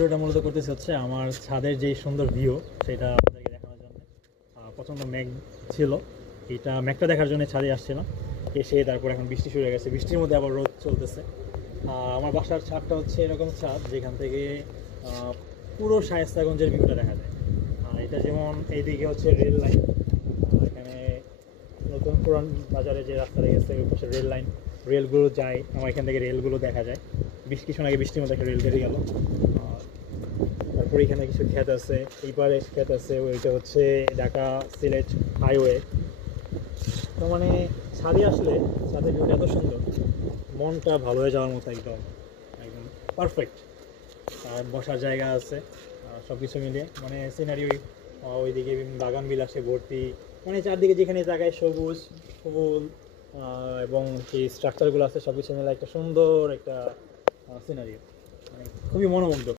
ভিডিওটা মূলত করতেছি হচ্ছে আমার ছাদের যেই সুন্দর ভিউ সেটা আপনাদেরকে দেখানোর জন্য। প্রচণ্ড মেঘ ছিল। এটা মেঘটা দেখার জন্য ছাদে আসছিলাম এসে তারপর এখন বৃষ্টি শুরু হয়ে গেছে। বৃষ্টির মধ্যে আবার রোদ চলতেছে। আমার বাসার ছাদটা হচ্ছে এরকম ছাদ যেখান থেকে পুরো শায়েস্তাগঞ্জের ভিউটা দেখা যায়। আর এটা যেমন এইদিকে হচ্ছে রেল লাইন। এখানে নতুন পুরান বাজারে যে রাস্তাটা গেছে, ওই পাশে রেল লাইন। রেলগুলো যায়, আমার এখান থেকে রেলগুলো দেখা যায়। বেশ কিছুক্ষণ আগে বৃষ্টির মধ্যে একটা রেল কেটে গেল। তারপর এখানে কিছু ক্ষেত আছে এই পারে ক্ষেত আছে, ওইটা হচ্ছে ঢাকা সিলেট হাইওয়ে। তো মানে ছাদে আসলে ছাদের ভিউটা এত সুন্দর, মনটা ভালো হয়ে যাওয়ার মতো একদম একদম পারফেক্ট আর বসার জায়গা আছে সব কিছু মিলিয়ে মানে সিনারি ওইদিকে বাগান বিলাসে ভর্তি মানে চারদিকে যেখানে জায়গায় সবুজ, ফুল এবং যে স্ট্রাকচারগুলো আছে সব কিছু মিলে একটা সুন্দর একটা সিনারি মানে খুবই মনোমুগ্ধ